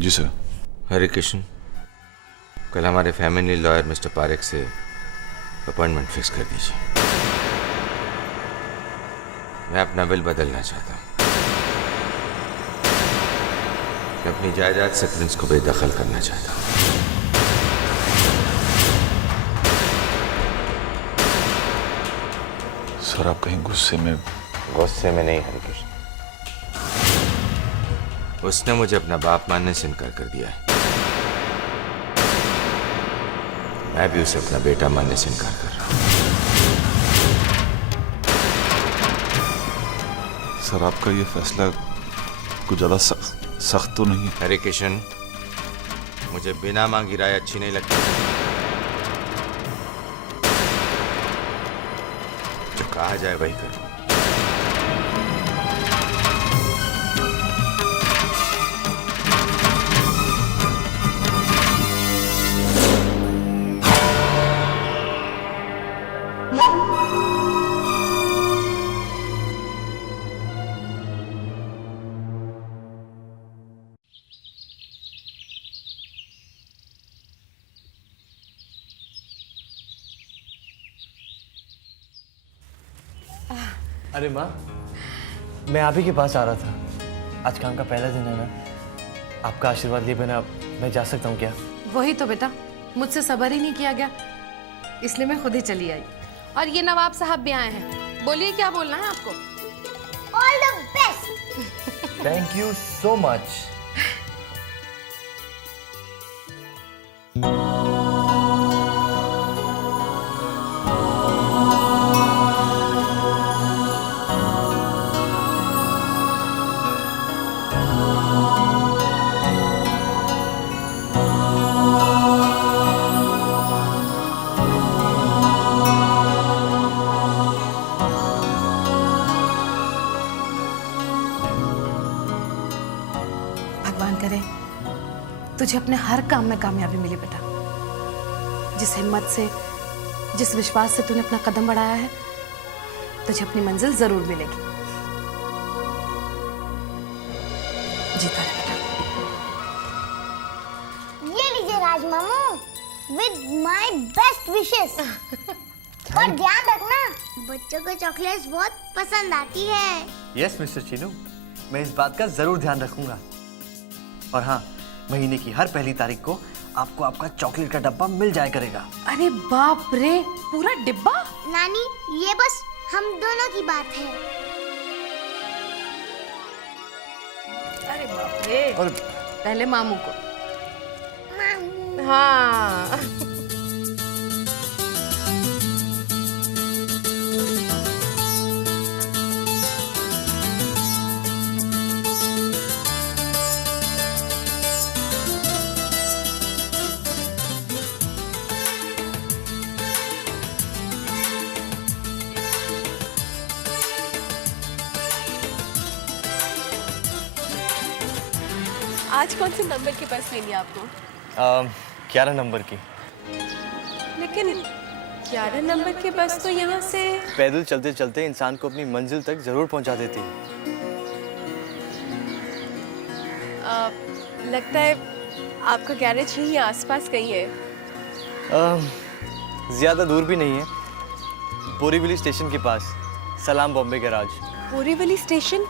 जी sir. हरे कृष्ण, कल हमारे family lawyer mister Parekh से अपॉइंटमेंट फिक्स कर दीजिए। मैं अपना विल बदलना चाहता हूँ। मैं अपनी जायदाद से प्रिंस को बेदखल करना चाहता हूँ। सर आप कहीं गुस्से में नहीं हरे कृष्ण, उसने मुझे अपना बाप मानने से इनकार कर दिया है। मैं भी उसे अपना बेटा मानने से इनकार कर रहा हूँ। सर आपका ये फैसला कुछ ज्यादा सख्त तो नहीं है? हरे कृष्ण, मुझे बिना मांगी राय अच्छी नहीं लगती। जो कहा जाए वही करो। अरे माँ, मैं आप ही के पास आ रहा था। आज काम का पहला दिन है ना, आपका आशीर्वाद लिए बिना मैं जा सकता हूँ क्या? वही तो बेटा, मुझसे सब्र ही नहीं किया गया, इसलिए मैं खुद ही चली आई। और ये नवाब साहब भी आए हैं। बोलिए क्या बोलना है आपको? All the best. Thank you so much. भगवान करे तुझे अपने हर काम में कामयाबी मिले बेटा। जिस हिम्मत से, जिस विश्वास से तूने अपना कदम बढ़ाया है, तुझे अपनी मंजिल जरूर मिलेगी। जीता रहे बेटा। ये लीजिए राज मामू विद माय बेस्ट विशेस। और ध्यान रखना, बच्चों को चॉकलेट्स बहुत पसंद आती है। यस मिस्टर चीनू, मैं इस बात का जरूर ध्यान रखूंगा। और हाँ, महीने की हर पहली तारीख को आपको आपका चॉकलेट का डब्बा मिल जाया करेगा। अरे बाप रे, पूरा डिब्बा? नानी, ये बस हम दोनों की बात है। अरे बाप रे। और पहले मामू को। मामू। हाँ। आज कौन से नंबर की बस लेनी है आपको? 11 नंबर की। लेकिन 11 नंबर की बस तो यहाँ से पैदल चलते चलते इंसान को अपनी मंजिल तक जरूर पहुंचा देती है। लगता है आपका गैरेज यहीं आसपास कहीं है। ज्यादा दूर भी नहीं है, बोरीवली स्टेशन के पास, सलाम बॉम्बे गैराज। बोरीवली स्टेशन?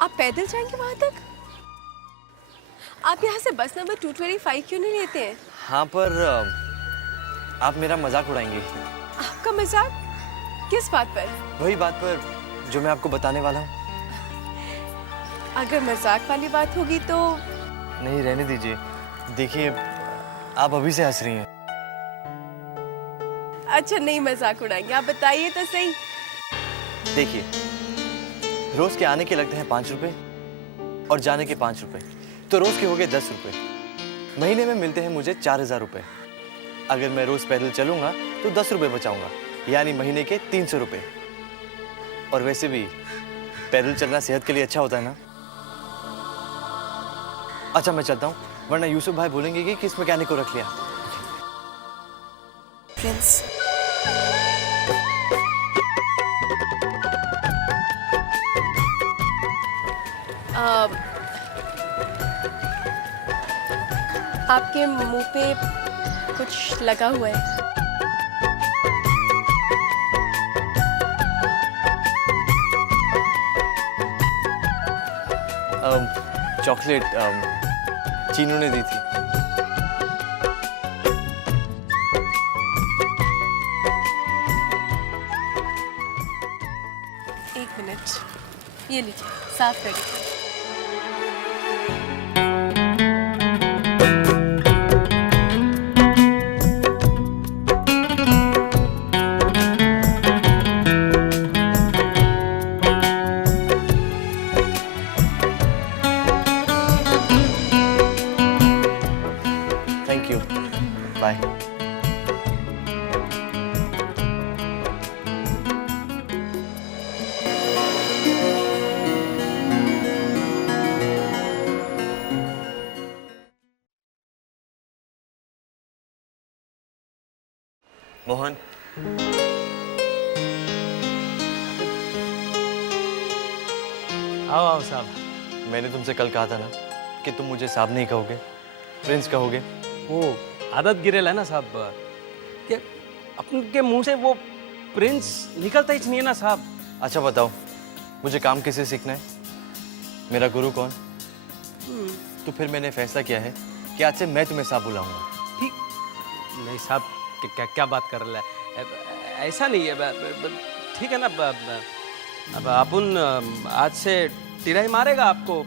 आप पैदल जाएंगे वहां तक? आप यहाँ से बस नंबर 225 क्यों नहीं लेते हैं? हाँ, पर आप मेरा मजाक उड़ाएंगे। आपका मजाक? किस बात पर? वही बात पर जो मैं आपको बताने वाला हूँ। अगर मजाक वाली बात होगी तो नहीं, रहने दीजिए। देखिए, आप अभी से हंस रही हैं। अच्छा, नहीं मजाक उड़ाएंगे, आप बताइए तो सही। देखिए, रोज के आने के लगते हैं 5 रुपए और जाने के 5 रुपए, तो रोज के हो गए 10 रुपए। महीने में मिलते हैं मुझे 4000 रुपए। अगर मैं रोज पैदल चलूंगा तो 10 रुपए बचाऊंगा, यानी महीने के 300 रुपए। और वैसे भी पैदल चलना सेहत के लिए अच्छा होता है ना। अच्छा, मैं चलता हूँ, वरना यूसुफ भाई बोलेंगे कि किस मैकेनिक को रख लिया। प्रिंस, आपके मुंह पे कुछ लगा हुआ है। चॉकलेट चीनू ने दी थी। एक मिनट, ये लीजिए, साफ कर दीजिए। Thank you, bye. मोहन, आओ आओ साहब। मैंने तुमसे कल कहा था ना कि तुम मुझे साहब नहीं कहोगे, प्रिंस कहोगे। वो आदत गिरेल है ना साहब, कि अपन के मुंह से वो प्रिंस निकलता ही नहीं है ना साहब। अच्छा बताओ, मुझे काम किससे सीखना है? मेरा गुरु कौन? तो फिर मैंने फैसला किया है कि आज से मैं तुम्हें साहब बुलाऊंगा। ठीक नहीं साहब, क्या क्या बात कर रहा है? ऐसा नहीं है, ठीक है ना। अब अपन आज से टिराई मारेगा आपको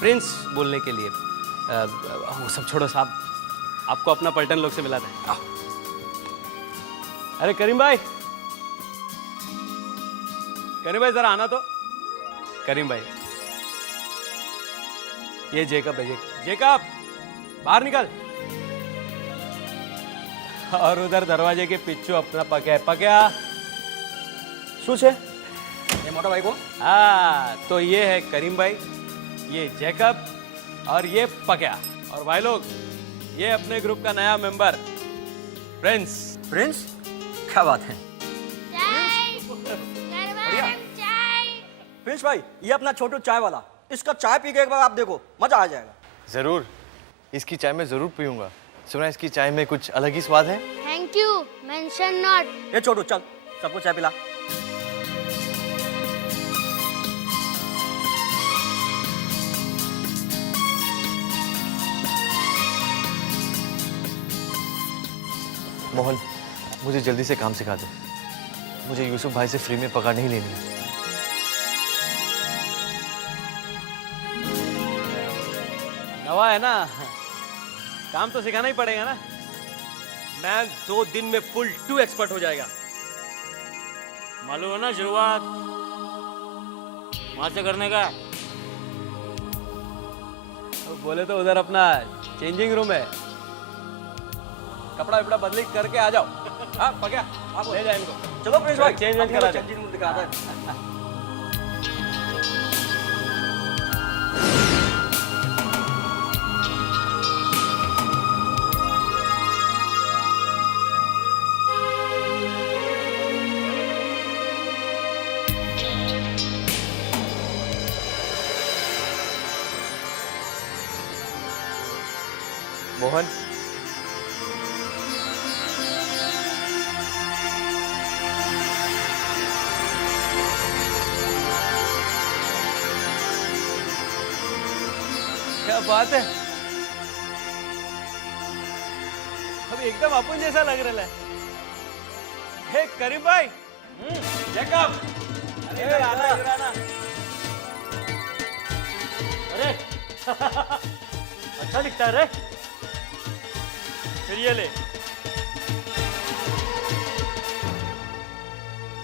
प्रिंस बोलने के लिए। वो सब छोड़ो साहब, आपको अपना पलटन लोग से मिला था। अरे करीम भाई, करीम भाई जरा आना तो। करीम भाई, ये जेकब है। जेकब बाहर निकल। और उधर दरवाजे के पीछे अपना पक्या शू छे? ये मोटा भाई को? हाँ, तो ये है करीम भाई, ये जेकब और ये पक्या। और भाई लोग, ये अपने ग्रुप का नया मेंबर प्रिंस। प्रिंस, क्या बात है? प्रिंस भाई, ये अपना छोटू चाय वाला, इसका चाय पी के एक बार आप देखो, मजा आ जाएगा। जरूर, इसकी चाय मैं जरूर पीऊंगा। सुना इसकी चाय में कुछ अलग ही स्वाद है। Thank you, mention not. ये छोटू चल, सबको चाय पिला। मोहन, मुझे जल्दी से काम सिखा दो। मुझे यूसुफ भाई से फ्री में पगार नहीं लेनी है। नवा है ना, काम तो सिखाना ही पड़ेगा ना। मैं 2 दिन में फुल 2 एक्सपर्ट हो जाएगा। मालूम है ना, शुरुआत वहां से करने का। तो बोले तो उधर अपना चेंजिंग रूम है, कपड़ा वपड़ा बदली करके आ जाओ। हाँ पक्या, आप ले जाए इनको। चलो प्रिंस भाई, चेंज करा दे। चेंजिंग रूम दिखा दे। मोहन, क्या बात है, अब एकदम अपन जैसा लग रहा है। हे करीम भाई, जैकब, अरे इधर आना, इधर आना। अरे अच्छा दिखता है रे। फिर ये ले।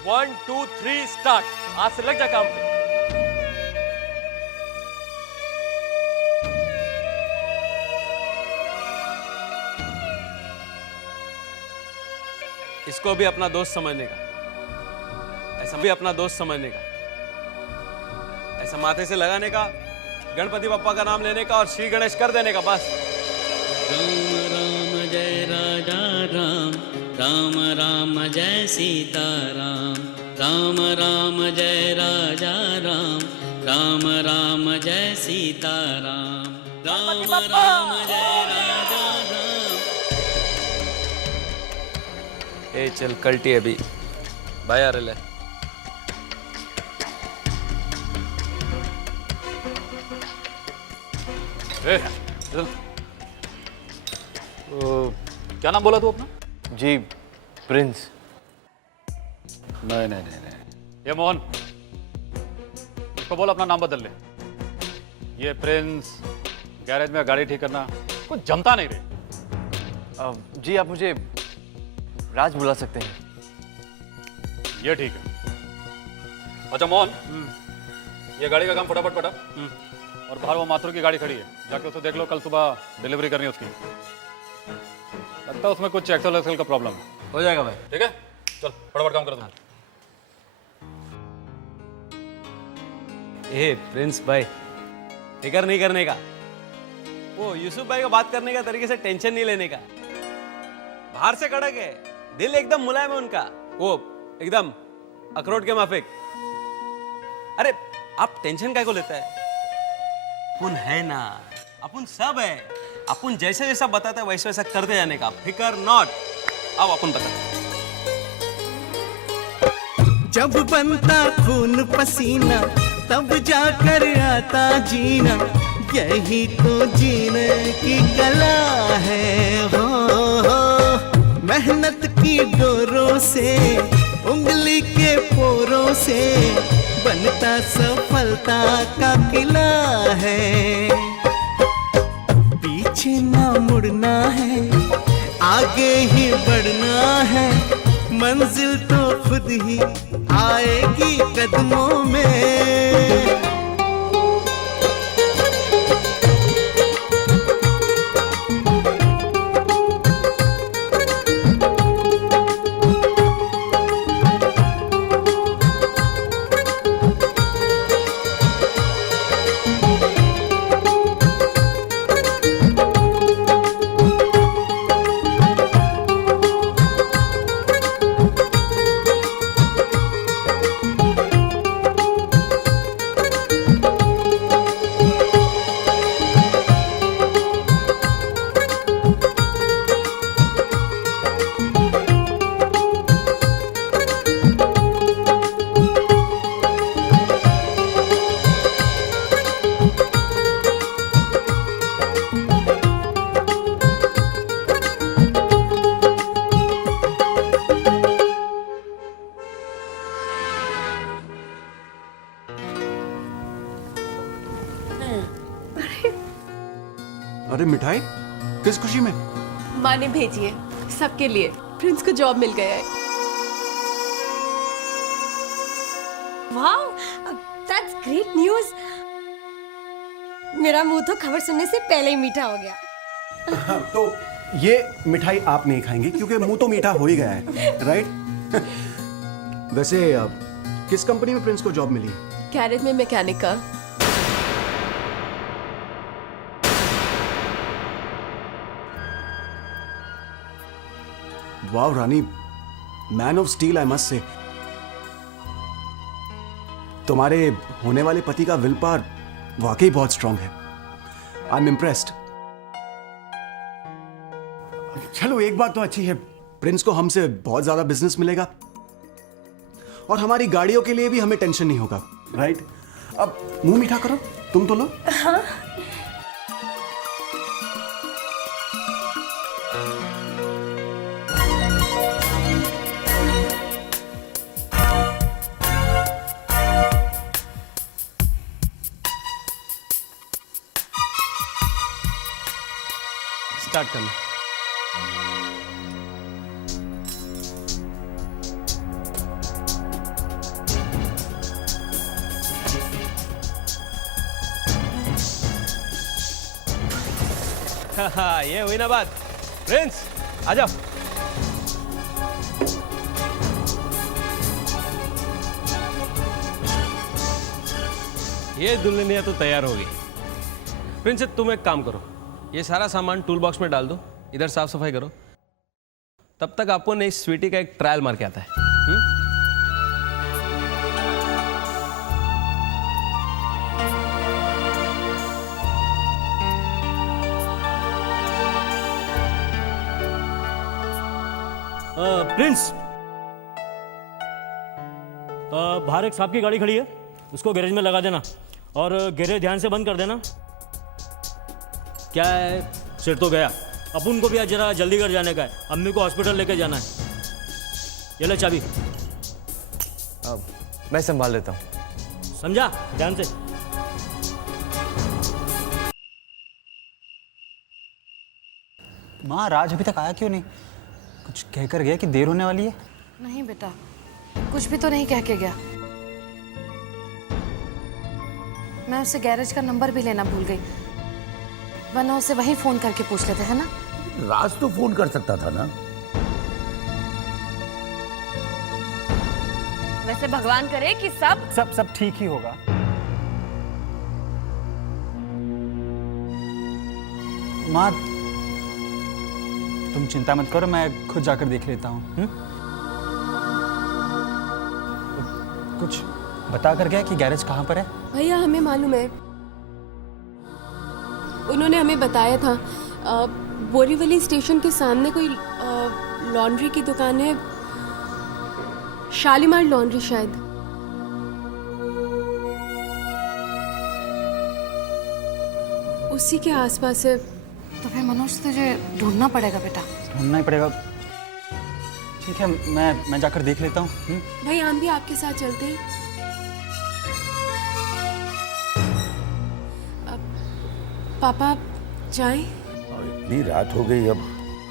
1 2 3 स्टार्ट। आज से लग जा काम पे। इसको भी अपना दोस्त समझने का, ऐसा भी अपना दोस्त समझने का, ऐसा माथे से लगाने का, गणपति बप्पा का नाम लेने का और श्री गणेश कर देने का, बस। राम राम जय राजा राम, राम राम जय सीता राम, राम राम जय राजा राम, राम राम जय सीता राम, राम राम जय राजा राम। ए चल कल्टी अभी बाय आ रहा है। चल। क्या नाम बोला तू अपना? जी प्रिंस। नहीं, ये मोहन, इसको बोल अपना नाम बदल ले। ये प्रिंस गैरेज में गाड़ी ठीक करना कुछ जमता नहीं रे। जी आप मुझे राज बुला सकते हैं। ये ठीक है। अच्छा मोहन, ये गाड़ी का काम फटाफट पटा। और बाहर वो माथुर की गाड़ी खड़ी है, जाके उसे देख लो, कल सुबह डिलीवरी करनी है उसकी। लगता है उसमें कुछ एक्सेल का प्रॉब्लम है। हो जाएगा भाई। ठीक है, चल फटाफट काम कर तुम। ए प्रिंस भाई, फिकर नहीं करने का, वो यूसुफ भाई को बात करने का तरीके से टेंशन नहीं लेने का। बाहर से कड़क है, दिल एकदम मुलायम है उनका, वो एकदम अखरोट के माफिक। अरे आप टेंशन काय को लेता है? अपन है ना, अपन सब है। अपन जैसे जैसा बताता है वैसे वैसा करते जाने का, फिकर नॉट। आओ अपन बता। जब बनता खून पसीना तब जाकर आता जीना, यही तो जीने की कला है। हो मेहनत की डोरों से, उंगली के पोरों से बनता सफलता का किला है। पीछे ना मुड़ना है, आगे ही बढ़ना है, मंजिल तो खुद ही आएगी कदमों में। अरे मिठाई किस खुशी में? माँ ने भेजी है सबके लिए। प्रिंस को जॉब मिल गया है। वाह, दैट्स ग्रेट न्यूज़। मेरा मुंह तो खबर सुनने से पहले ही मीठा हो गया। तो ये मिठाई आप नहीं खाएंगे क्योंकि मुंह तो मीठा हो ही गया है, राइट? वैसे किस कंपनी में प्रिंस को जॉब मिली है? गैरेज में मैकेनिक का। वाह रानी, man of steel I must say. तुम्हारे होने वाले पति का विल पावर वाकई बहुत स्ट्रांग है। I am impressed. चलो एक बात तो अच्छी है, प्रिंस को हमसे बहुत ज्यादा बिजनेस मिलेगा और हमारी गाड़ियों के लिए भी हमें टेंशन नहीं होगा, राइट? अब मुंह मीठा करो, तुम तो लो। हाँ। स्टार्ट करना। ये हुई ना बात। प्रिंस आ जाओ। ये दुल्हनिया तो तैयार हो गई। प्रिंस तुम एक काम करो, ये सारा सामान टूल बॉक्स में डाल दो, इधर साफ सफाई करो। तब तक आपको नई स्वीटी का एक ट्रायल मार के आता है। प्रिंस, बाहर एक साहब की गाड़ी खड़ी है, उसको गैरेज में लगा देना और गैरेज ध्यान से बंद कर देना। क्या है, सेठ तो गया, अपन को भी आज जरा जल्दी घर जाने का है, अम्मी को हॉस्पिटल लेके जाना है। ये ले चाबी। मैं संभाल लेता हूँ। समझा, ध्यान से। माँ, राज अभी तक आया क्यों नहीं? कुछ कहकर गया कि देर होने वाली है? नहीं बेटा, कुछ भी तो नहीं कह के गया। मैं उससे गैरेज का नंबर भी लेना भूल गई, वरना उसे वहीं फोन करके पूछ लेते, है ना? राज तो फोन कर सकता था ना। वैसे भगवान करे कि सब ठीक ही होगा। माँ, तुम चिंता मत करो, मैं खुद जाकर देख लेता हूँ। कुछ बता कर गया कि गैरेज कहाँ पर है? भैया हमें मालूम है, उन्होंने हमें बताया था। बोरीवली स्टेशन के सामने कोई लॉन्ड्री की दुकान है, शालीमार लॉन्ड्री शायद। उसी के आसपास है। तो फिर मनोज तुझे ढूंढना पड़ेगा बेटा। ढूंढना ही पड़ेगा। ठीक है, मैं जाकर देख लेता हूँ। भाई हम भी आपके साथ चलते हैं। पापा जाएं? इतनी रात हो गई अब।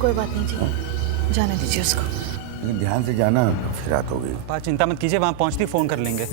कोई बात नहीं जी, जाने दीजिए उसको। लेकिन ध्यान से जाना, फिर रात हो गई। पापा चिंता मत कीजिए, वहाँ पहुँचते ही फोन कर लेंगे।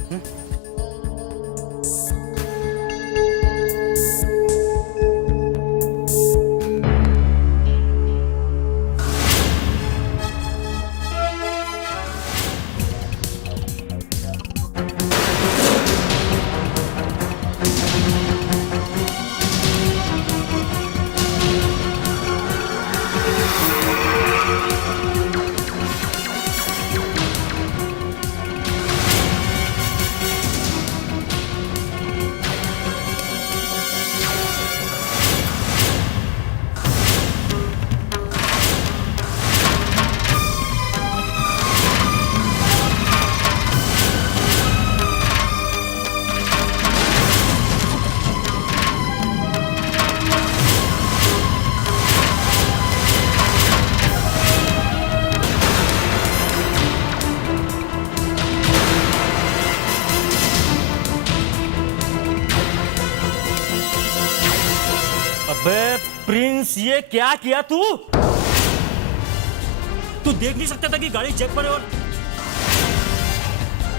अबे प्रिंस, ये क्या किया तू? तू देख नहीं सकता था कि गाड़ी चेक पर है और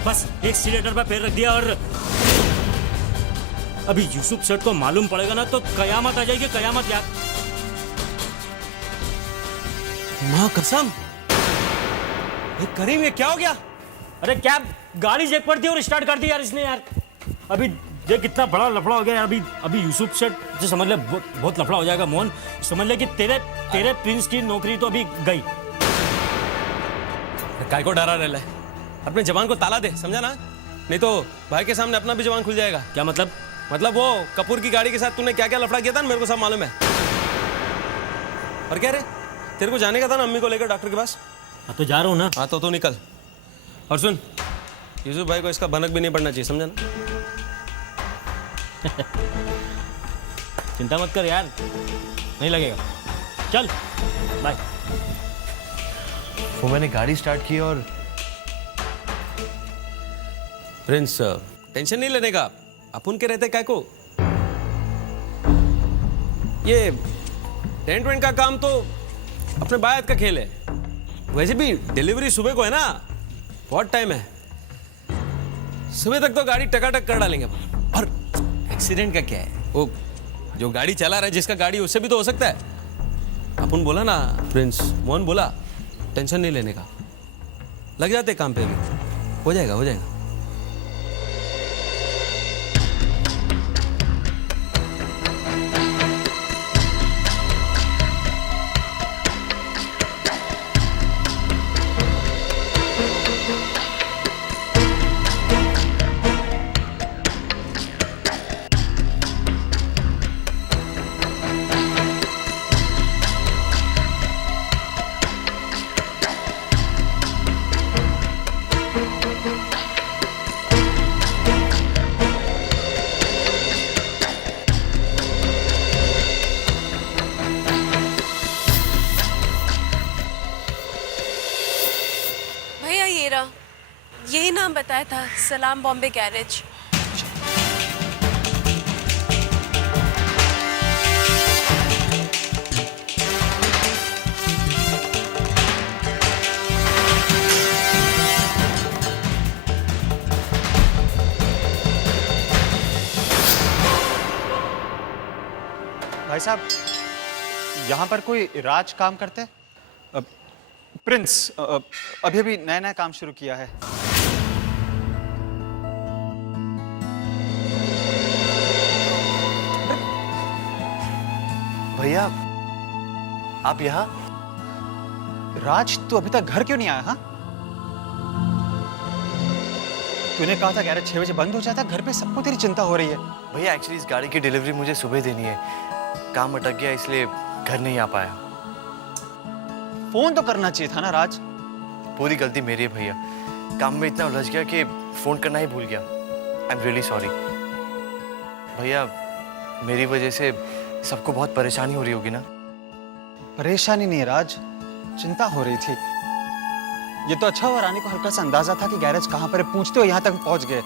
बस एक्सीलेटर पर पैर रख दिया। और अभी यूसुफ सेठ को मालूम पड़ेगा ना तो कयामत आ जाएगी, कयामत यार। माँ कसम, ये करीम, ये क्या हो गया? अरे क्या, गाड़ी चेक पर थी और स्टार्ट कर दी यार इसने यार। अभी देख कितना बड़ा लफड़ा हो गया यार। अभी यूसुफ सेठ जो समझ ले बहुत लफड़ा हो जाएगा। मोहन, समझ ले कि तेरे प्रिंस की नौकरी तो अभी गई। काय को डरा रहा है? अपने जवान को ताला दे, समझा ना? नहीं तो भाई के सामने अपना भी जवान खुल जाएगा। क्या मतलब? मतलब वो कपूर की गाड़ी के साथ तूने क्या क्या लफड़ा किया था ना, मेरे को सब मालूम है। और क्या रे, तेरे को जाने का था ना अम्मी को लेकर डॉक्टर के पास? हाँ तो जा रहा हूँ ना। हाँ तो निकल। और सुन, यूसुफ भाई को इसका भनक भी नहीं पड़ना चाहिए, समझा ना? चिंता मत कर यार, नहीं लगेगा। चल बाय। वो मैंने गाड़ी स्टार्ट की और प्रिंस, टेंशन नहीं लेने का, अपन के रहते काय को। ये टेंट वेंट का काम तो अपने बायत का खेल है। वैसे भी डिलीवरी सुबह को है ना, बहुत टाइम है। सुबह तक तो गाड़ी टकाटक कर डालेंगे अपन। और एक्सीडेंट का क्या है, वो जो गाड़ी चला रहा है जिसका गाड़ी, उससे भी तो हो सकता है। अपन बोला ना प्रिंस, मोहन बोला टेंशन नहीं लेने का, लग जाते काम पे भी, हो जाएगा हो जाएगा। बताया था, सलाम बॉम्बे गैरेज। भाई साहब, यहाँ पर कोई राज काम करते हैं? प्रिंस अभी अभी नया नया काम शुरू किया है। भैया आप यहाँ? राज, तू अभी तक घर क्यों नहीं आया? हाँ, तूने कहा था गैरेज 6 बजे बंद हो जाता, घर पे सबको तेरी चिंता हो रही है। भैया एक्चुअली इस गाड़ी की डिलीवरी मुझे सुबह देनी है, काम अटक गया इसलिए घर नहीं आ पाया। फोन तो करना चाहिए था ना राज। पूरी गलती मेरी है भैया, काम में इतना उलझ गया कि फोन करना ही भूल गया। आई एम रियली सॉरी भैया, मेरी वजह से सबको बहुत परेशानी हो रही होगी ना? परेशानी नहीं राज, चिंता हो रही थी। ये तो अच्छा हुआ रानी को हल्का सा अंदाजा था कि गैरेज कहाँ पर है, पूछते हो यहाँ तक पहुँच गए,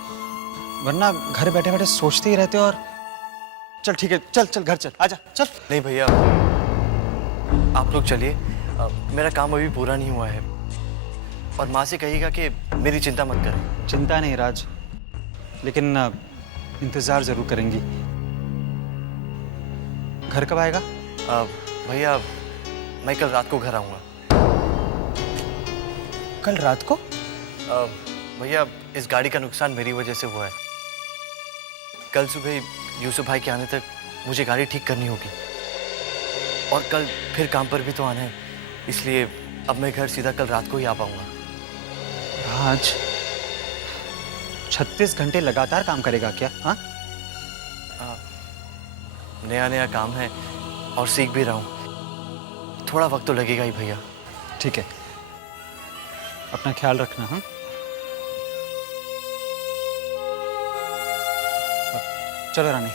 वरना घर बैठे बैठे सोचते ही रहते। और चल ठीक है, चल चल घर चल, आजा चल। नहीं भैया, आप लोग चलिए, मेरा काम अभी पूरा नहीं हुआ है, और माँ से कहिएगा कि मेरी चिंता मत करें। चिंता नहीं राज, लेकिन इंतजार जरूर करेंगी। घर कब आएगा? भैया मैं कल रात को घर आऊँगा। कल रात को? भैया इस गाड़ी का नुकसान मेरी वजह से हुआ है। कल सुबह यूसुफ भाई के आने तक मुझे गाड़ी ठीक करनी होगी, और कल फिर काम पर भी तो आना है, इसलिए अब मैं घर सीधा कल रात को ही आ पाऊंगा। राज, 36 घंटे लगातार काम करेगा क्या? हाँ, नया नया काम है और सीख भी रहा हूँ, थोड़ा वक्त तो लगेगा ही भैया। ठीक है, अपना ख्याल रखना। हाँ, चलो रानी।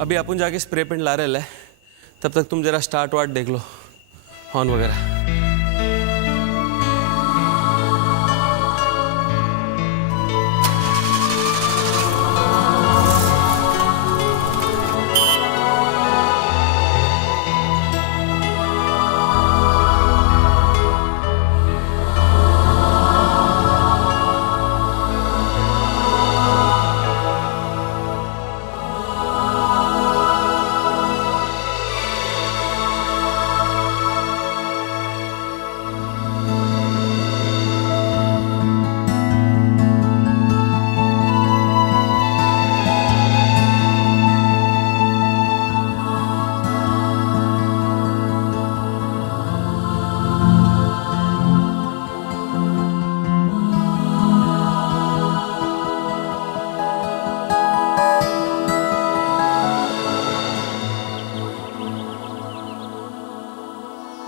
अभी अपन जाके स्प्रे पेंट ला रहे हैं, तब तक तुम जरा स्टार्ट वार्ट देख लो, हॉर्न वगैरह।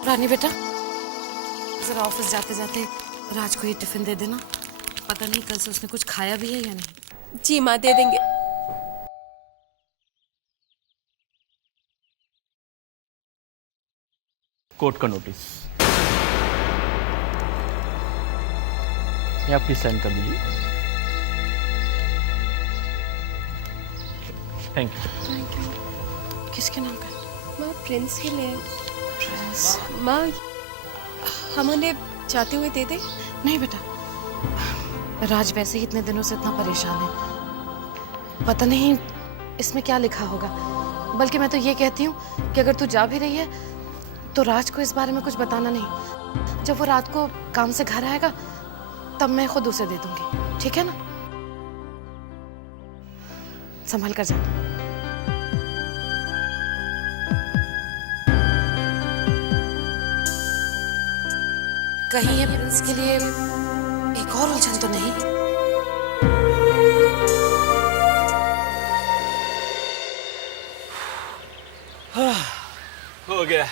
रानी बेटा, जरा ऑफिस जाते जाते राज को ये टिफिन दे देना, पता नहीं कल से उसने कुछ खाया भी है या नहीं। जी माँ, दे देंगे। कोर्ट का नोटिस ये आप प्लीज साइन कर दीजिए। Thank you. किसके नाम का? माँ प्रिंस के लिए। प्रिंस? माँ हम उन्हें चाहते हुए दे दे? नहीं बेटा, राज वैसे ही इतने दिनों से इतना परेशान है, पता नहीं इसमें क्या लिखा होगा। बल्कि मैं तो ये कहती हूँ कि अगर तू जा भी रही है तो राज को इस बारे में कुछ बताना नहीं। जब वो रात को काम से घर आएगा तब मैं खुद उसे दे दूंगी, ठीक है ना? संभल कर जा। कहीं ये प्रिंस के लिए एक और उलझन तो नहीं? हो गया।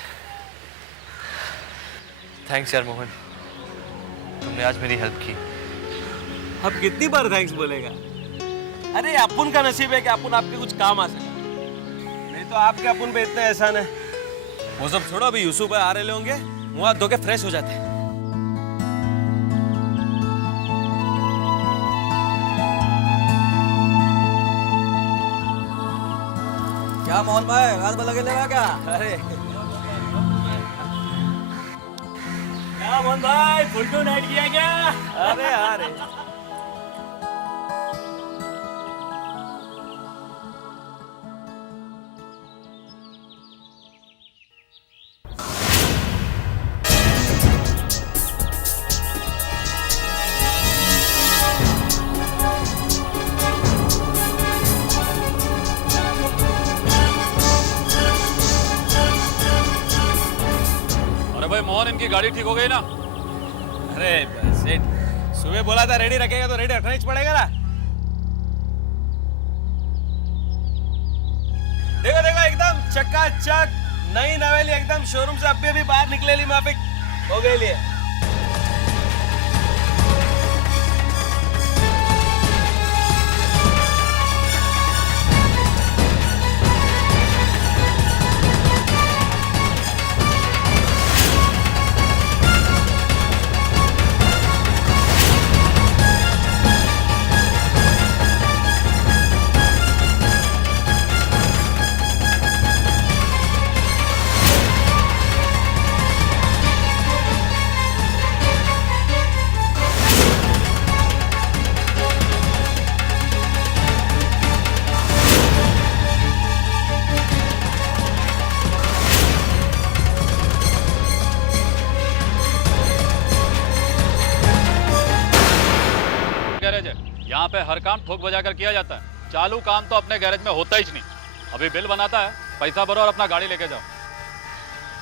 थैंक्स यार मोहन, तुमने आज मेरी हेल्प की। अब कितनी बार थैंक्स बोलेगा? अरे अपुन का नसीब है कि अपुन आपके कुछ काम आ सका, नहीं तो आपके अपुन पे इतने एहसान है। वो सब छोड़ो, अभी यूसुफ भाई आ रहे होंगे, मुंह हाथ धो के फ्रेश हो जाते हैं। क्या मोहन भाई, रात में लगे लेगा क्या? अरे क्या मोहन भाई, फुल टू नाइट किया क्या? अरे अरे भाई मोहन, इनकी गाड़ी ठीक हो गई ना? अरे सेठ, सुबह बोला था रेडी रखेगा तो रेडी रखना ही पड़ेगा ना। देखो देखो, एकदम चकाचक नई नवेली, एकदम शोरूम से अभी बाहर निकले ली माफिक हो गई लिए। गैरेज है, यहाँ पे हर काम ठोक बजा कर किया जाता है। चालू काम तो अपने गैरेज में होता ही नहीं। अभी बिल बनाता है, पैसा भरो और अपना गाड़ी लेके जाओ।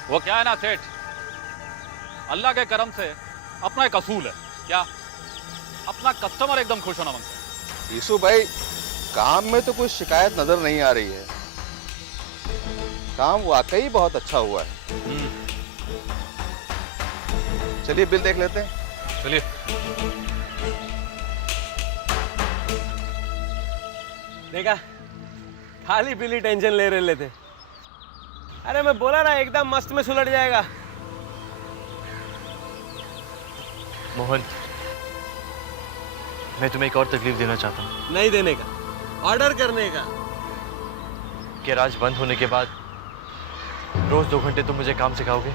वो क्या है ना सेठ, अल्लाह के करम से अपना एक असूल है, क्या अपना कस्टमर एकदम खुश होना मांगता है। यीशु भाई, काम में तो कोई शिकायत नजर नहीं आ रही है, काम वाकई बहुत अच्छा हुआ है। चलिए बिल देख लेते हैं। चलिए। देखा, खाली बिल ही टेंशन ले रहे थे। अरे मैं बोला ना, एकदम मस्त में सुलट जाएगा। मोहन, मैं तुम्हें एक और तकलीफ देना चाहता हूँ। नहीं देने का, ऑर्डर करने का। क्या राज बंद होने के बाद रोज 2 घंटे तुम मुझे काम सिखाओगे?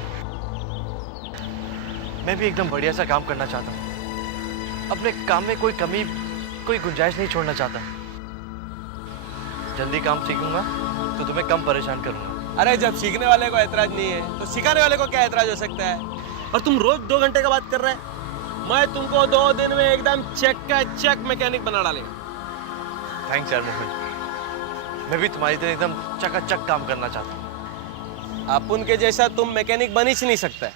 मैं भी एकदम बढ़िया सा काम करना चाहता हूँ। अपने काम में कोई कमी, कोई गुंजाइश नहीं छोड़ना चाहता। जल्दी काम सीखूंगा तो तुम्हें कम परेशान करूंगा। अरे जब सीखने वाले को ऐतराज नहीं है तो सिखाने वाले को क्या ऐतराज हो सकता है? और तुम रोज 2 घंटे का बात कर रहे हैं। मैं तुमको 2 दिन में एकदम चक मैकेनिक बना डालेंगे। थैंक्स यार मोहन, मैं भी तुम्हारी तरह एकदम चकाचक काम करना चाहता हूँ। अपुन के जैसा तुम मैकेनिक बन ही नहीं सकता।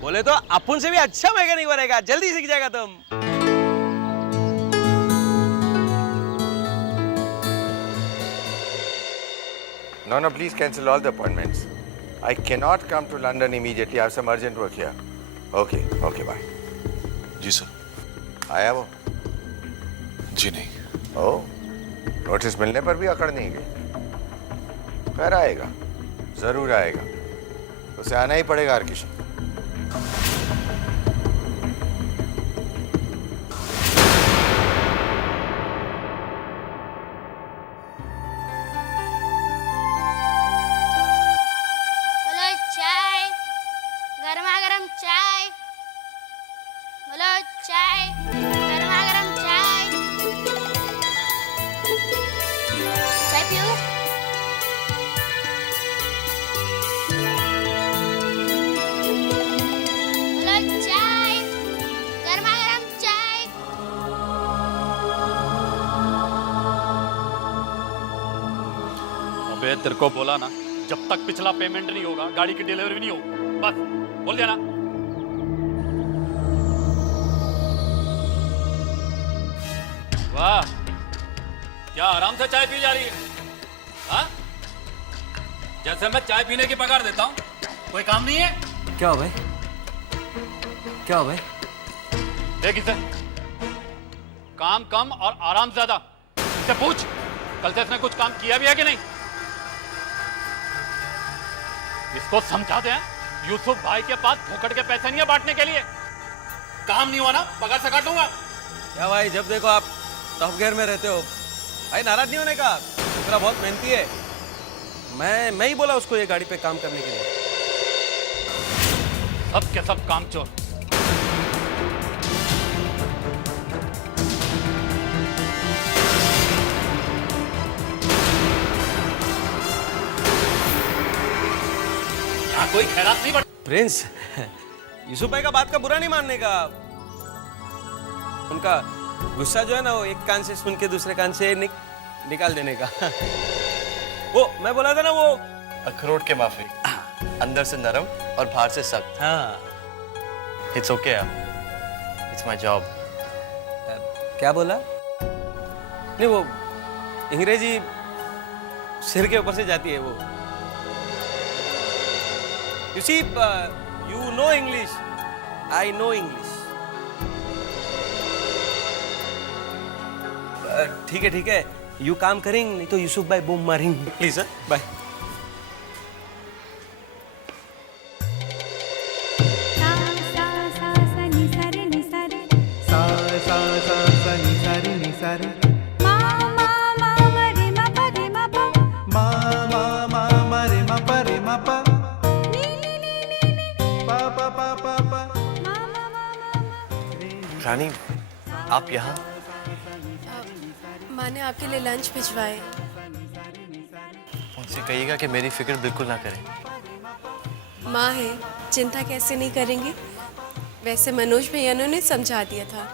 बोले तो अपुन से भी अच्छा मैकेनिक बनेगा, जल्दी सीख जाएगा तुम। No, please cancel all the appointments. I cannot come to London immediately. I have some urgent work here. Okay, bye. जी सर। आया वो? जी नहीं। ओह, नोटिस मिलने पर भी अकड़ नहीं गई। खैर आएगा, जरूर आएगा। उसे आना ही पड़ेगा हर किसी। तेरे को बोला ना, जब तक पिछला पेमेंट नहीं होगा गाड़ी की डिलीवरी नहीं होगी। बस बोल दिया ना। वाह, क्या आराम से चाय पी जा रही है। हाँ, जैसे मैं चाय पीने की पगार देता हूँ, कोई काम नहीं है। क्या हो भाई, क्या हो भाई? देख इसे, काम कम और आराम ज्यादा। इससे पूछ, कल से इसने कुछ काम किया भी है कि नहीं। इसको समझा दे, यूसुफ भाई के पास फोकट के पैसे नहीं है बांटने के लिए। काम नहीं हुआ ना, पगार से काट लूंगा। क्या भाई, जब देखो आप टॉप गियर में रहते हो। भाई नाराज नहीं होने का, दूसरा बहुत मेहनती है। मैं ही बोला उसको ये गाड़ी पे काम करने के लिए। सब के सब काम चोर। यहाँ कोई खैरात नहीं बट। प्रिंस, यूसुफ भाई का बात का बुरा नहीं मानने का। उनका गुस्सा जो है ना, वो एक कान से सुन के दूसरे कान से निकाल देने का। वो मैं बोला था ना, वो अखरोट के माफी, अंदर से नरम और बाहर से सख्त। हाँ, इट्स ओके यार, इट्स माय जॉब। क्या बोला? नहीं, वो अंग्रेजी सिर के ऊपर से जाती है वो। You see, you know English, I know English. ठीक है, यू काम करेंगे, नहीं तो यूसुफ भाई बूम मारेंगे। Please, bye. रानी, आप यहाँ? माँ ने आपके लिए लंच भिजवाए। उनसे कहिएगा कि मेरी फिक्र बिल्कुल ना करें। माँ है, चिंता कैसे नहीं करेंगे। वैसे मनोज भैया ने समझा दिया था।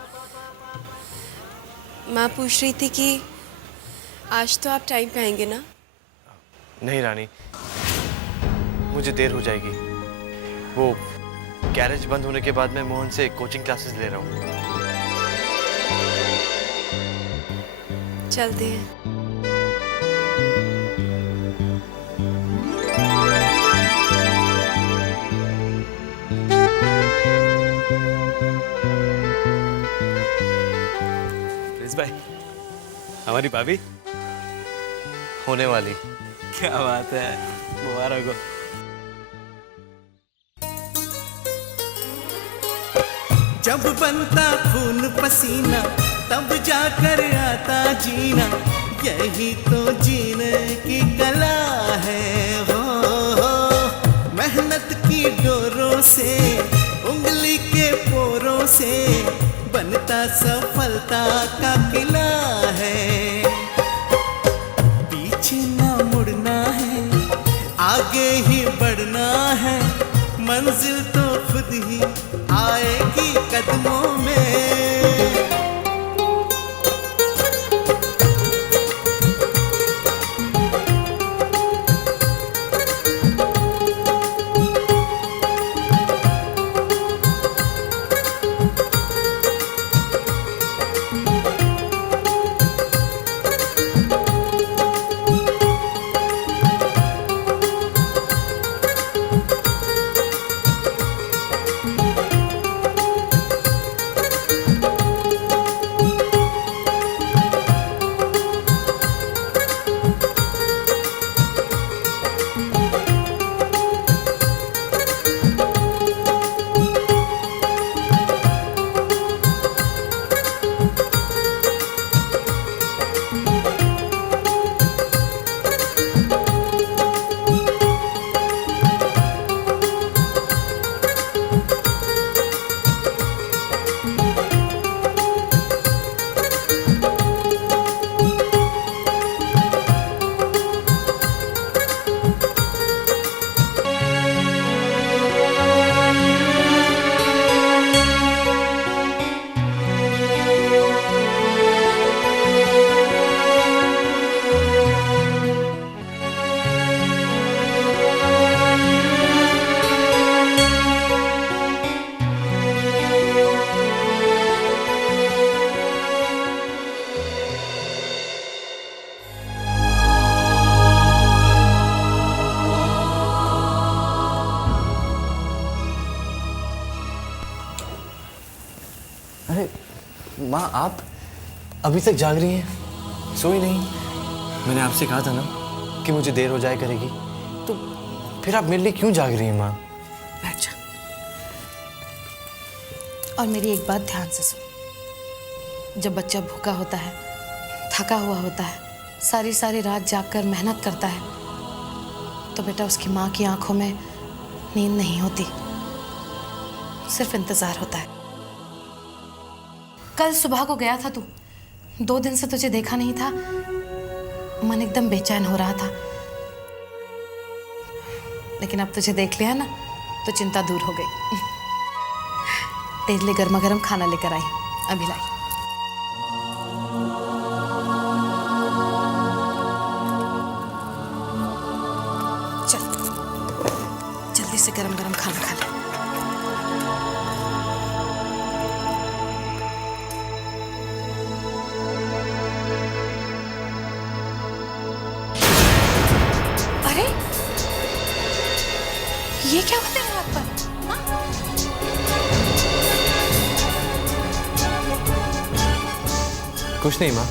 माँ पूछ रही थी कि आज तो आप टाइम पे आएंगे ना। नहीं रानी, मुझे देर हो जाएगी। वो गैरेज बंद होने के बाद मैं मोहन से कोचिंग क्लासेस ले रहा हूँ। चलते हैं। प्रिंस भाई, हमारी भाभी होने वाली। क्या बात है, मुबारक हो। जब बनता खून पसीना तब जाकर आता जीना, यही तो जीने की कला है। हो मेहनत की डोरों से, उंगली के पोरों से बनता सफलता का किला है। पीछे ना मुड़ना है, आगे ही बढ़ना है, मंजिल तो खुद ही आएगी कदमों में। माँ आप अभी तक जाग रही हैं, सोई नहीं? मैंने आपसे कहा था ना कि मुझे देर हो जाए करेगी, तो फिर आप मेरे लिए क्यों जाग रही हैं माँ? बैठ जा और मेरी एक बात ध्यान से सुन। जब बच्चा भूखा होता है, थका हुआ होता है, सारी सारी रात जागकर मेहनत करता है, तो बेटा उसकी माँ की आंखों में नींद नहीं होती, सिर्फ इंतजार होता है। कल सुबह को गया था तू, 2 दिन से तुझे देखा नहीं था, मन एकदम बेचैन हो रहा था, लेकिन अब तुझे देख लिया ना तो चिंता दूर हो गई। तेरे लिए गर्मा गर्म खाना लेकर आई, अभी लाई। चल जल्दी से गरम गरम खाना खा ले। अरे ये क्या होता है हाथ पर? कुछ नहीं माँ,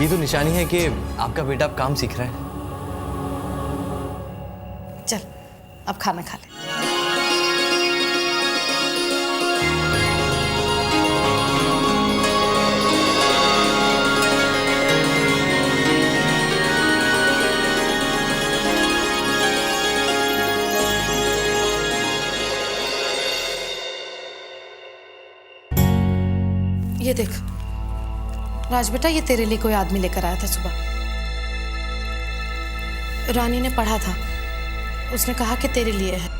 ये तो निशानी है कि आपका बेटा अब काम सीख रहा है। चल अब खाना खा ले। ये देख राज बेटा, ये तेरे लिए कोई आदमी लेकर आया था सुबह। रानी ने पढ़ा था, उसने कहा कि तेरे लिए है।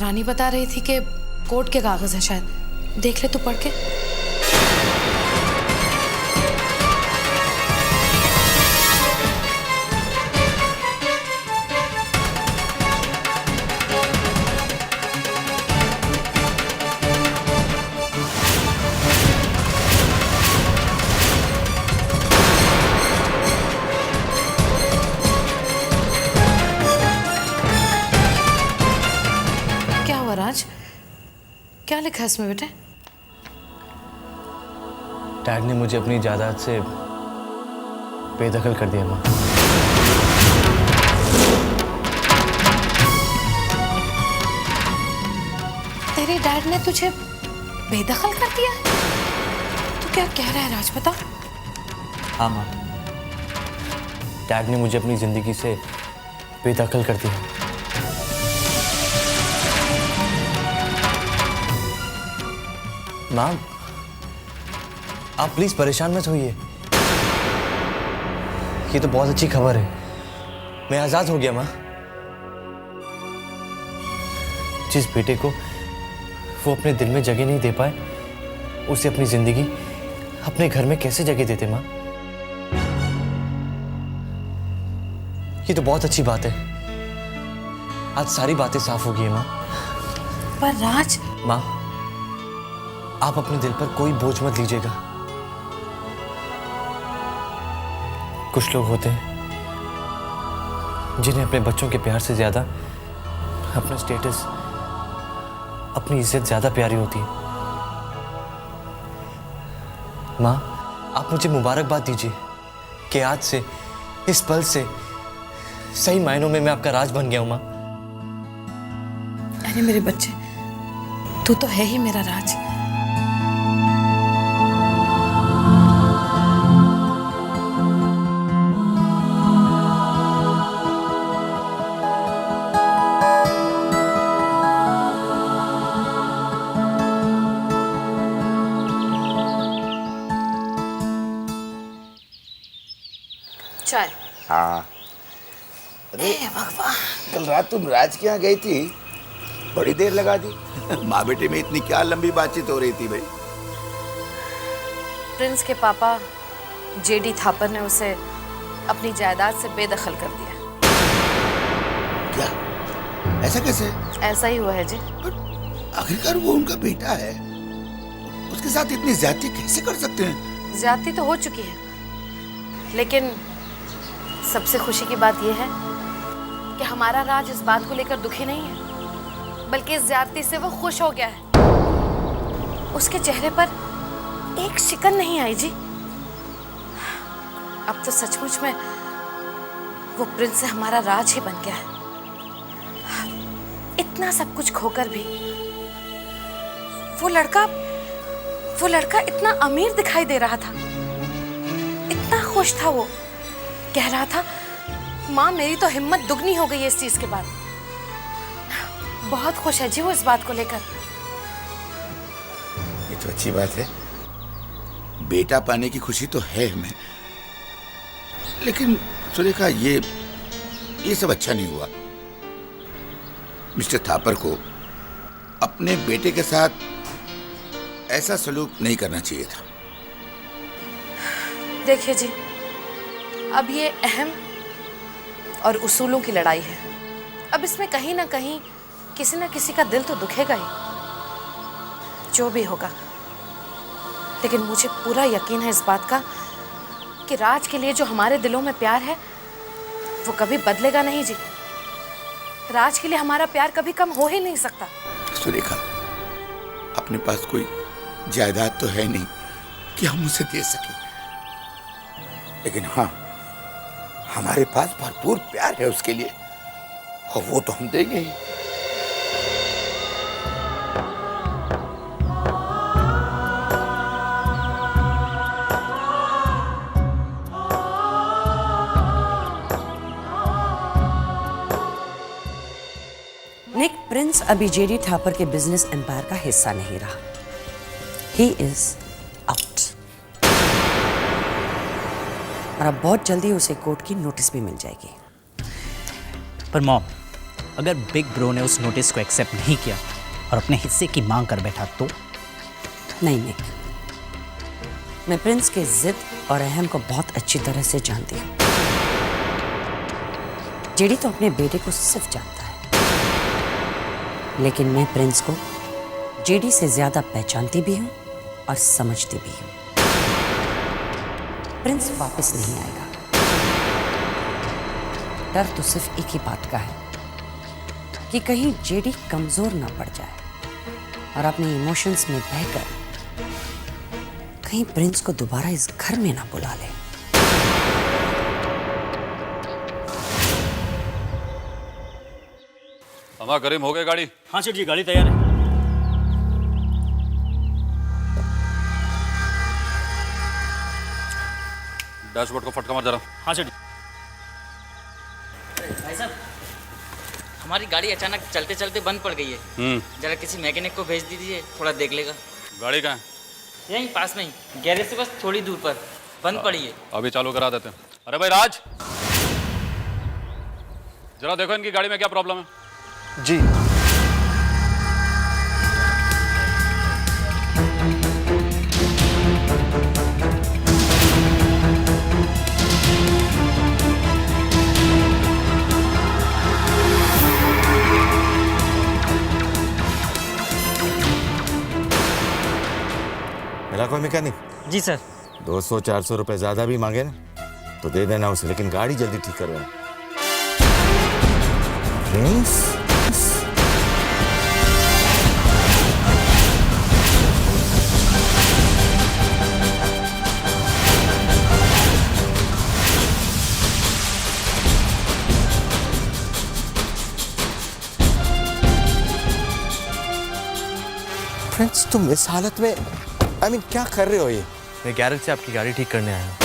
रानी बता रही थी कि कोर्ट के कागज है शायद, देख ले तू पढ़ के। राज क्या लिखा है इसमें बेटे? डैड ने मुझे अपनी जायदाद से बेदखल कर दिया माँ। तेरे डैड ने तुझे बेदखल कर दिया? तू क्या कह रहा है राज, बता। हाँ माँ, डैड ने मुझे अपनी जिंदगी से बेदखल कर दिया। माँ आप प्लीज परेशान मत होइए, ये तो बहुत अच्छी खबर है, मैं आजाद हो गया माँ। जिस बेटे को वो अपने दिल में जगह नहीं दे पाए, उसे अपनी जिंदगी अपने घर में कैसे जगह देते माँ? ये तो बहुत अच्छी बात है, आज सारी बातें साफ हो गई है माँ। पर राज। माँ आप अपने दिल पर कोई बोझ मत लीजिएगा। कुछ लोग होते हैं जिन्हें अपने बच्चों के प्यार से ज्यादा अपना स्टेटस, अपनी इज्जत ज्यादा प्यारी होती है। माँ आप मुझे मुबारकबाद दीजिए कि आज से, इस पल से सही मायनों में मैं आपका राज बन गया हूं माँ। अरे मेरे बच्चे, तू तो है ही मेरा राज। चाय। हाँ। अरे भगवान, कल रात तुम राज के यहाँ गई थी, बड़ी देर लगा दी। माँ बेटे में इतनी क्या लंबी बातचीत हो रही थी भाई? प्रिंस के पापा जेडी थापर ने उसे अपनी जायदाद से बेदखल कर दिया। क्या? ऐसा कैसे? ऐसा ही हुआ है जी। आखिरकार वो उनका बेटा है, उसके साथ इतनी ज्यादती कैसे कर सकते हैं? ज्यादती तो हो चुकी है, लेकिन सबसे खुशी की बात यह है कि हमारा राज इस बात को लेकर दुखी नहीं है, बल्कि इस ज्यादती से वो खुश हो गया है। उसके चेहरे पर एक शिकन नहीं आई जी। अब तो सचमुच में वो प्रिंस से हमारा राज ही बन गया है। इतना सब कुछ खोकर भी वो लड़का इतना अमीर दिखाई दे रहा था, इतना खुश था। वो कह रहा था, माँ मेरी तो हिम्मत दुगनी हो गई है इस चीज के बाद। बहुत खुश है जी वो इस बात को लेकर। ये तो अच्छी बात है, बेटा पाने की खुशी तो है हमें, लेकिन सुरेखा ये सब अच्छा नहीं हुआ। मिस्टर थापर को अपने बेटे के साथ ऐसा सलूक नहीं करना चाहिए था। देखिए जी, अब ये अहम और उसूलों की लड़ाई है। अब इसमें कहीं ना कहीं किसी ना किसी का दिल तो दुखेगा ही, जो भी होगा। लेकिन मुझे पूरा यकीन है इस बात का कि राज के लिए जो हमारे दिलों में प्यार है वो कभी बदलेगा नहीं जी। राज के लिए हमारा प्यार कभी कम हो ही नहीं सकता। सुरेखा, अपने पास कोई जायदाद तो है नहीं कि हम उसे दे सके, लेकिन हाँ, हमारे पास भरपूर प्यार है उसके लिए, और वो तो हम देंगे ही। निक, प्रिंस अभी जेडी थापर के बिजनेस एम्पायर का हिस्सा नहीं रहा। He is out. और अब बहुत जल्दी उसे कोर्ट की नोटिस भी मिल जाएगी। पर मॉम, अगर बिग ब्रो ने उस नोटिस को एक्सेप्ट नहीं किया और अपने हिस्से की मांग कर बैठा तो? नहीं निक, मैं प्रिंस के जिद और अहम को बहुत अच्छी तरह से जानती हूँ। जेडी तो अपने बेटे को सिर्फ जानता है, लेकिन मैं प्रिंस को जेडी से ज्यादा पहचानती भी हूँ और समझती भी हूँ। प्रिंस वापस नहीं आएगा। डर तो सिर्फ एक ही बात का है कि कहीं जेडी कमजोर ना पड़ जाए और अपने इमोशंस में बहकर कहीं प्रिंस को दोबारा इस घर में ना बुला ले। हमा करीम, हो गई गाड़ी? हाँ सेठ जी, गाड़ी तैयार है। डैशबोर्ड को फटका मार जरा। हाँ सेठ जी। भाई साहब, हमारी गाड़ी अचानक चलते चलते बंद पड़ गई है। जरा किसी मैकेनिक को भेज दीजिए, थोड़ा देख लेगा। गाड़ी कहाँ है? यहीं पास में ही, गैरेज से बस थोड़ी दूर पर बंद पड़ी है। अभी चालू करा देते हैं। अरे भाई राज, जरा देखो इनकी गाड़ी में क्या प्रॉब्लम है। जी। मेरा कोई मैकेनिक? जी सर। 200-400 रुपए ज्यादा भी मांगे ना तो दे देना उसे, लेकिन गाड़ी जल्दी ठीक करवाए। प्रिंस? प्रिंस, तुम इस हालत में क्या कर रहे हो ये? मैं गैरेज से आपकी गाड़ी ठीक करने आया हूँ।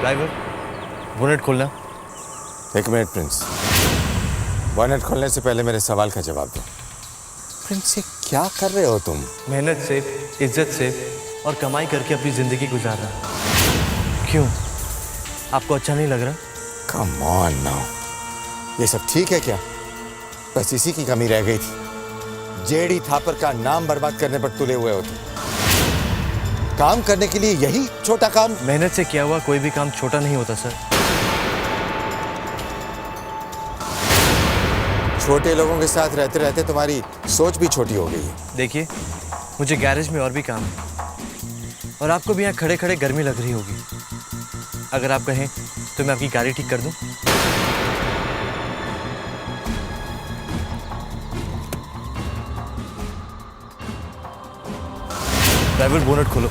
ड्राइवर, बोनेट खोलना। एक मिनट प्रिंस, बोनेट खोलने से पहले मेरे सवाल का जवाब दो। प्रिंस, ये क्या कर रहे हो तुम? मेहनत से, इज्जत से और कमाई करके अपनी जिंदगी गुजार रहा। क्यों, आपको अच्छा नहीं लग रहा? कम ऑन नाउ, ये सब ठीक है क्या? बस इसी की कमी रह गई थी, जेडी थापर का नाम बर्बाद करने पर तुले हुए हो तुम। काम करने के लिए यही छोटा काम? मेहनत से किया हुआ कोई भी काम छोटा नहीं होता सर। छोटे लोगों के साथ रहते रहते तुम्हारी सोच भी छोटी हो गई है। देखिए, मुझे गैरेज में और भी काम है और आपको भी यहाँ खड़े खड़े गर्मी लग रही होगी। अगर आप कहें तो मैं आपकी गाड़ी ठीक कर दूं? ड्राइवर बोनट खोलो।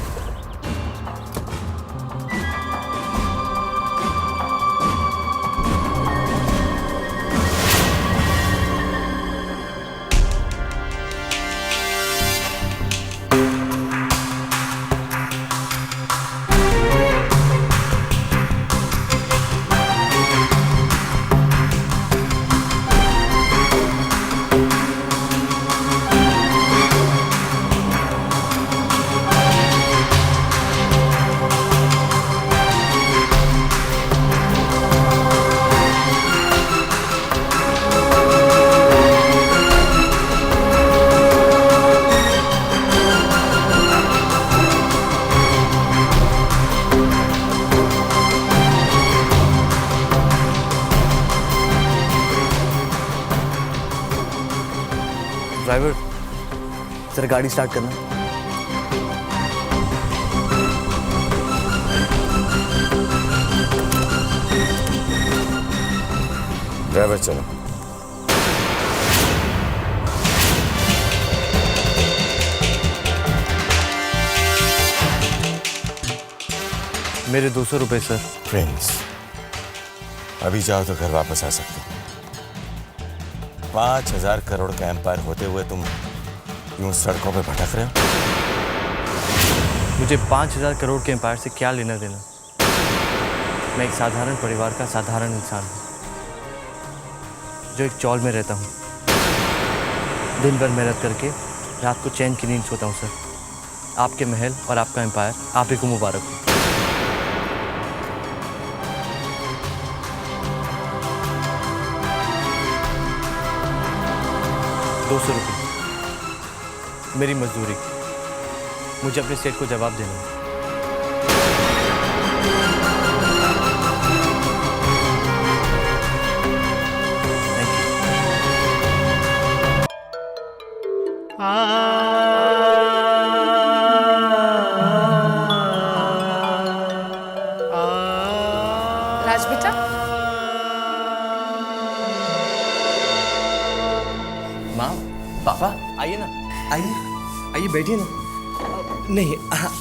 ड्राइवर जरा गाड़ी स्टार्ट करना। ड्राइवर चलो। मेरे 200 रुपए सर। प्रिंस, अभी जाओ तो घर वापस आ सकते हो। 5,000 करोड़ का एम्पायर होते हुए तुम यूं सड़कों पे भटक रहे हो। मुझे 5,000 करोड़ के एम्पायर से क्या लेना देना। मैं एक साधारण परिवार का साधारण इंसान हूँ जो एक चौल में रहता हूँ। दिन भर मेहनत करके रात को चैन की नींद सोता हूँ सर। आपके महल और आपका एम्पायर आप ही को मुबारक हो। ₹200 मेरी मजदूरी। मुझे अपने सेठ को जवाब देना है। राज बेटा, माँ, पापा, आइए ना, आइए, आइए बैठिए ना। नहीं,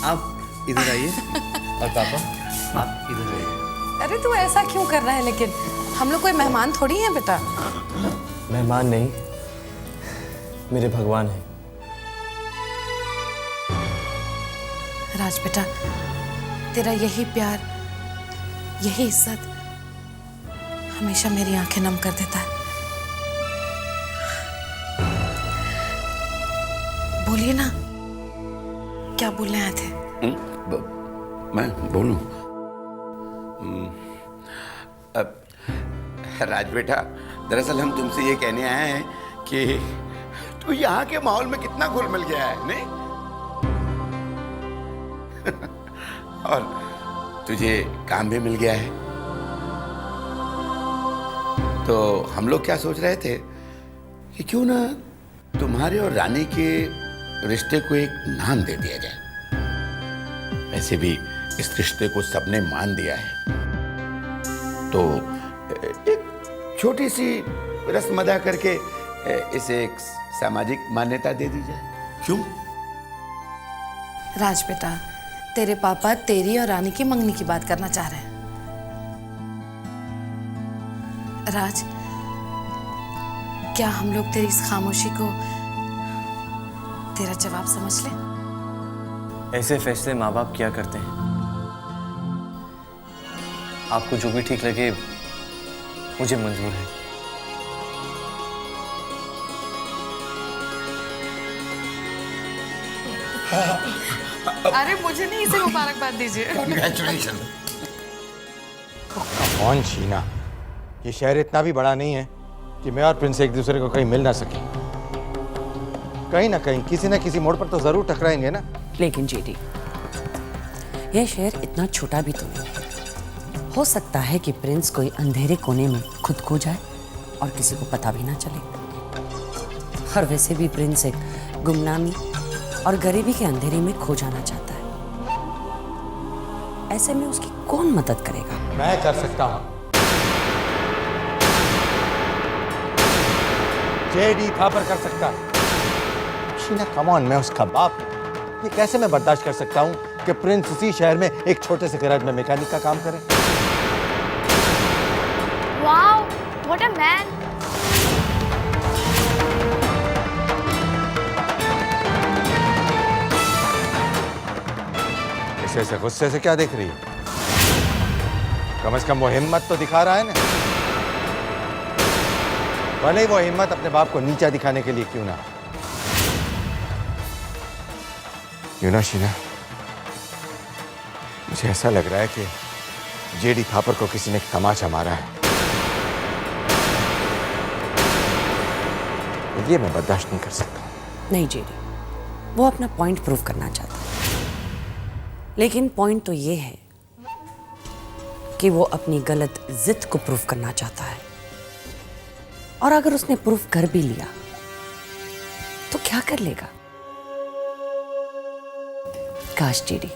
आप इधर आइए और पापा आप इधर आइए। अरे तू ऐसा क्यों कर रहा है? लेकिन हम लोग कोई मेहमान थोड़ी हैं बेटा। मेहमान नहीं, मेरे भगवान हैं। राज बेटा, तेरा यही प्यार, यही इज्जत हमेशा मेरी आंखें नम कर देता है। बोलिए ना, क्या बोलने आए थे? मैं बोलूं? राज बेटा, दरअसल हम तुमसे ये कहने आए हैं कि तू यहाँ के माहौल में कितना घुल मिल गया है, नहीं? और तुझे काम भी मिल गया है। तो हम लोग क्या सोच रहे थे कि क्यों ना तुम्हारे और रानी के रिश्ते को एक नाम दे दिया जाए। वैसे भी इस रिश्ते को सबने मान दिया है, तो एक छोटी सी रस्म अदा करके इसे एक सामाजिक मान्यता दे दी जाए। क्यों? राज बेटा, तेरे पापा तेरी और रानी की मंगनी की बात करना चाह रहे हैं। राज, क्या हम लोग तेरी इस खामोशी को तेरा जवाब समझ लें? ऐसे फैसले माँ बाप किया करते हैं। आपको जो भी ठीक लगे मुझे मंजूर है। अरे मुझे नहीं, इसे मुबारकबाद दीजिए। Congratulations। कौन शीना, ये शहर इतना भी बड़ा नहीं है कि मैं और प्रिंस एक दूसरे को कहीं मिल ना सके। कहीं ना कहीं किसी ना किसी मोड़ पर तो जरूर टकराएंगे ना। लेकिन जेडी, यह शहर इतना छोटा भी तो नहीं है। हो सकता है कि प्रिंस कोई अंधेरे कोने में खुद खो जाए और किसी को पता भी ना चले। और वैसे भी प्रिंस एक गुमनामी और गरीबी के अंधेरे में खो जाना चाहता है। ऐसे में उसकी कौन मदद करेगा? मैं कर सकता हूं। जेडी थापर कर सकता है। शीना, कम ऑन, मैं उसका बाप हूं। ये कैसे मैं बर्दाश्त कर सकता हूँ कि प्रिंस इसी शहर में एक छोटे से गैराज में मैकेनिक का काम करे? Wow, what a man. ऐसे गुस्से से क्या देख रही है? कम से कम वो हिम्मत तो दिखा रहा है ना। भले ही वो हिम्मत अपने बाप को नीचा दिखाने के लिए क्यों ना। शीना, मुझे ऐसा लग रहा है कि जेडी थापर को किसी ने तमाचा मारा है। ये मैं बर्दाश्त नहीं कर सकता। नहीं जेडी, वो अपना पॉइंट प्रूव करना चाहता है, लेकिन पॉइंट तो ये है कि वो अपनी गलत जिद को प्रूव करना चाहता है। और अगर उसने प्रूव कर भी लिया तो क्या कर लेगा? काश जेडी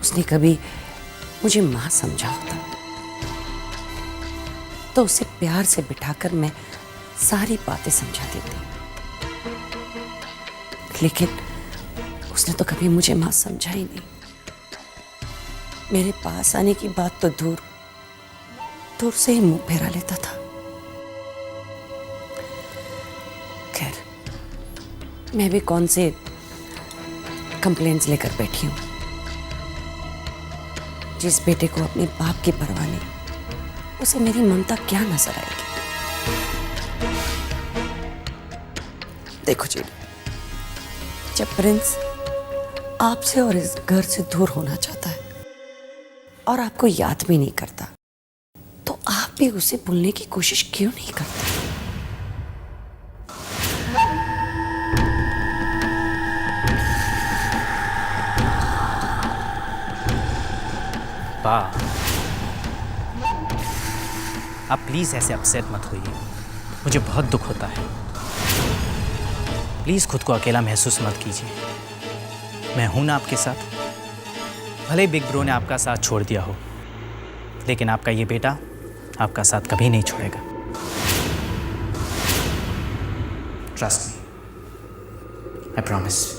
उसने कभी मुझे मां समझा होता तो उसे प्यार से बिठाकर मैं सारी बातें समझा देती, लेकिन उसने तो कभी मुझे मां समझा ही नहीं। मेरे पास आने की बात तो दूर दूर से ही मुंह फेरा लेता था। खैर, मैं भी कौन से कंप्लेंट्स लेकर बैठी हूं। जिस बेटे को अपने बाप की परवाह नहीं, उसे मेरी ममता क्या नजर आएगी? देखो जी, जब प्रिंस आपसे और इस घर से दूर होना चाहता है और आपको याद भी नहीं करता, तो आप भी उसे भूलने की कोशिश क्यों नहीं करते? आप प्लीज़ ऐसे अपसेट मत होइए, मुझे बहुत दुख होता है। प्लीज़ खुद को अकेला महसूस मत कीजिए, मैं हूं ना आपके साथ। भले ही बिग ब्रो ने आपका साथ छोड़ दिया हो, लेकिन आपका ये बेटा आपका साथ कभी नहीं छोड़ेगा। Trust me, I promise.